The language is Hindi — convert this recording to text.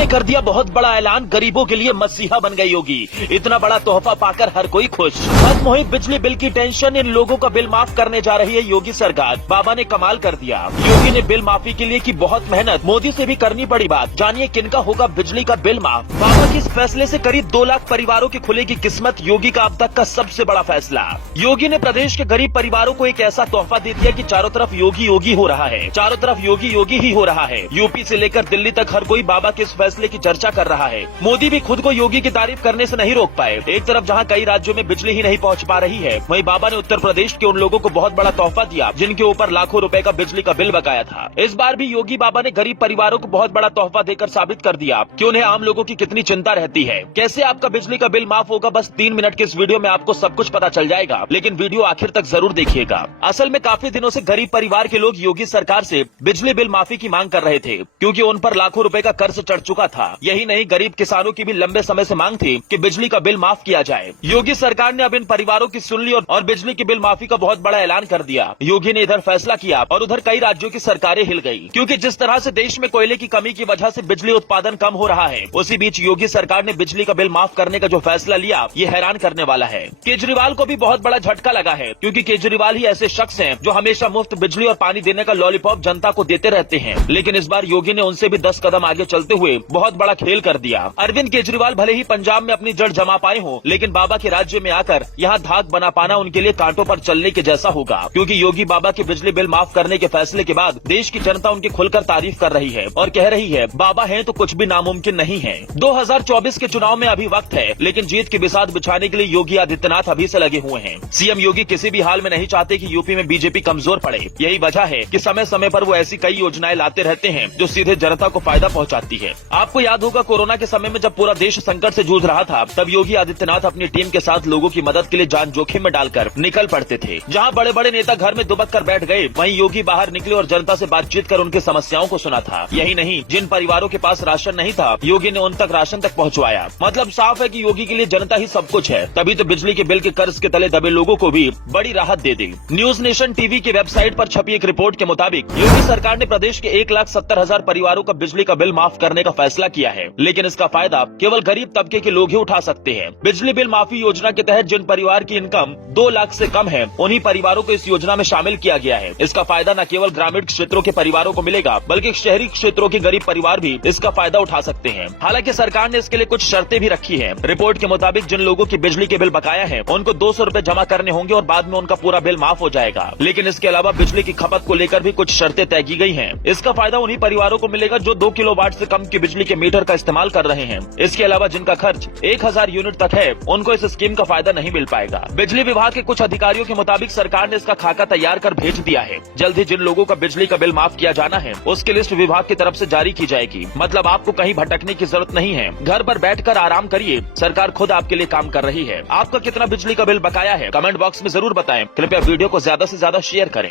ने कर दिया बहुत बड़ा ऐलान, गरीबों के लिए मसीहा बन गए योगी। इतना बड़ा तोहफा पाकर हर कोई खुश। खत्म हुई बिजली बिल की टेंशन, इन लोगों का बिल माफ करने जा रही है योगी सरकार। बाबा ने कमाल कर दिया। योगी ने बिल माफी के लिए की बहुत मेहनत, मोदी से भी करनी पड़ी बात। जानिए किनका होगा बिजली का बिल माफ। बाबा के इस फैसले से करीब 2 लाख परिवारों की खुलेगी किस्मत। योगी का अब तक का सबसे बड़ा फैसला। योगी ने प्रदेश के गरीब परिवारों को एक ऐसा तोहफा दे दिया कि चारों तरफ योगी योगी हो रहा है। चारों तरफ योगी योगी ही हो रहा है। यूपी से लेकर दिल्ली तक हर कोई बाबा के इस फैसले की चर्चा कर रहा है। मोदी भी खुद को योगी की तारीफ करने से नहीं रोक पाए। एक तरफ जहां कई राज्यों में बिजली ही नहीं पहुंच पा रही है, वहीं बाबा ने उत्तर प्रदेश के उन लोगों को बहुत बड़ा तोहफा दिया जिनके ऊपर लाखों रुपए का बिजली का बिल बकाया था। इस बार भी योगी बाबा ने गरीब परिवारों को बहुत बड़ा तोहफा देकर साबित कर दिया कि उन्हें आम लोगों की कितनी चिंता रहती है। कैसे आपका बिजली का बिल माफ होगा, बस 3 मिनट के इस वीडियो में आपको सब कुछ पता चल जाएगा, लेकिन वीडियो आखिर तक जरूर देखिएगा। असल में काफी दिनों से गरीब परिवार के लोग योगी सरकार से बिजली बिल माफी की मांग कर रहे थे, क्योंकि उन पर लाखों रुपए का कर्ज चढ़ चुका था। यही नहीं, गरीब किसानों की भी लंबे समय से मांग थी कि बिजली का बिल माफ किया जाए। योगी सरकार ने अब इन परिवारों की सुन ली और बिजली के बिल माफी का बहुत बड़ा ऐलान कर दिया। योगी ने इधर फैसला किया और उधर कई राज्यों की सरकारें हिल गई, क्योंकि जिस तरह से देश में कोयले की कमी की वजह से बिजली उत्पादन कम हो रहा है, उसी बीच योगी सरकार ने बिजली का बिल माफ करने का जो फैसला लिया, ये हैरान करने वाला है। केजरीवाल को भी बहुत बड़ा झटका लगा है, क्योंकि केजरीवाल ही ऐसे शख्स हैं जो हमेशा मुफ्त बिजली और पानी देने का लॉलीपॉप जनता को देते रहते हैं। लेकिन इस बार योगी ने उनसे भी 10 कदम आगे चलते हुए बहुत बड़ा खेल कर दिया। अरविंद केजरीवाल भले ही पंजाब में अपनी जड़ जमा पाए हों, लेकिन बाबा के राज्य में आकर यहाँ धाक बना पाना उनके लिए कांटों पर चलने के जैसा होगा, क्योंकि योगी बाबा के बिजली बिल माफ करने के फैसले के बाद देश की जनता उनकी खुलकर तारीफ कर रही है और कह रही है बाबा हैं तो कुछ भी नामुमकिन नहीं है। 2024 के चुनाव में अभी वक्त है, लेकिन जीत की बिसात बिछाने के लिए योगी आदित्यनाथ अभी से लगे हुए हैं। सीएम योगी किसी भी हाल में नहीं चाहते कि यूपी में बीजेपी कमजोर पड़े। यही वजह है कि समय समय पर वो ऐसी कई योजनाएं लाते रहते हैं जो सीधे जनता को फायदा पहुंचाती है। आपको याद होगा कोरोना के समय में जब पूरा देश संकट से जूझ रहा था, तब योगी आदित्यनाथ अपनी टीम के साथ लोगों की मदद के लिए जान जोखिम में डालकर निकल पड़ते थे। जहां बड़े बड़े नेता घर में दुबक कर बैठ गए, वहीं योगी बाहर निकले और जनता से बातचीत कर उनकी समस्याओं को सुना था। यही नहीं, जिन परिवारों के पास राशन नहीं था, योगी ने उन तक राशन तक पहुंचवाया। मतलब साफ है कि योगी के लिए जनता ही सब कुछ है। तभी तो बिजली के बिल के कर्ज के तले दबे लोगों को भी बड़ी राहत दे दी। न्यूज नेशन टीवी की वेबसाइट पर छपी एक रिपोर्ट के मुताबिक योगी सरकार ने प्रदेश के 1,70,000 परिवारों का बिजली का बिल माफ करने का फैसला किया है, लेकिन इसका फायदा केवल गरीब तबके के लोग ही उठा सकते हैं। बिजली बिल माफी योजना के तहत जिन परिवार की इनकम 2 लाख से कम है, उन्हीं परिवारों को इस योजना में शामिल किया गया है। इसका फायदा न केवल ग्रामीण क्षेत्रों के परिवारों को मिलेगा, बल्कि शहरी क्षेत्रों के गरीब परिवार भी इसका फायदा उठा सकते हैं। हालांकि सरकार ने इसके लिए कुछ शर्तें भी रखी है। रिपोर्ट के मुताबिक जिन लोगों की बिजली के बिल बकाया है, उनको 200 रुपए जमा करने होंगे और बाद में उनका पूरा बिल माफ हो जाएगा। लेकिन इसके अलावा बिजली की खपत को लेकर भी कुछ शर्तें तय की गई हैं। इसका फायदा उन्हीं परिवारों को मिलेगा जो 2 किलोवाट से कम की बिजली के मीटर का इस्तेमाल कर रहे हैं। इसके अलावा जिनका खर्च 1000 यूनिट तक है, उनको इस स्कीम का फायदा नहीं मिल पाएगा। बिजली विभाग के कुछ अधिकारियों के मुताबिक सरकार ने इसका खाका तैयार कर भेज दिया है। जल्द ही जिन लोगों का बिजली का बिल माफ किया जाना है, उसकी लिस्ट विभाग की तरफ से जारी की जाएगी। मतलब आपको कहीं भटकने की जरूरत नहीं है। घर पर बैठकर आराम करिए, सरकार खुद आपके लिए काम कर रही है। आपका कितना बिजली का बिल बकाया है, कमेंट बॉक्स में जरूर बताएं। कृपया वीडियो को ज्यादा से ज्यादा शेयर करें।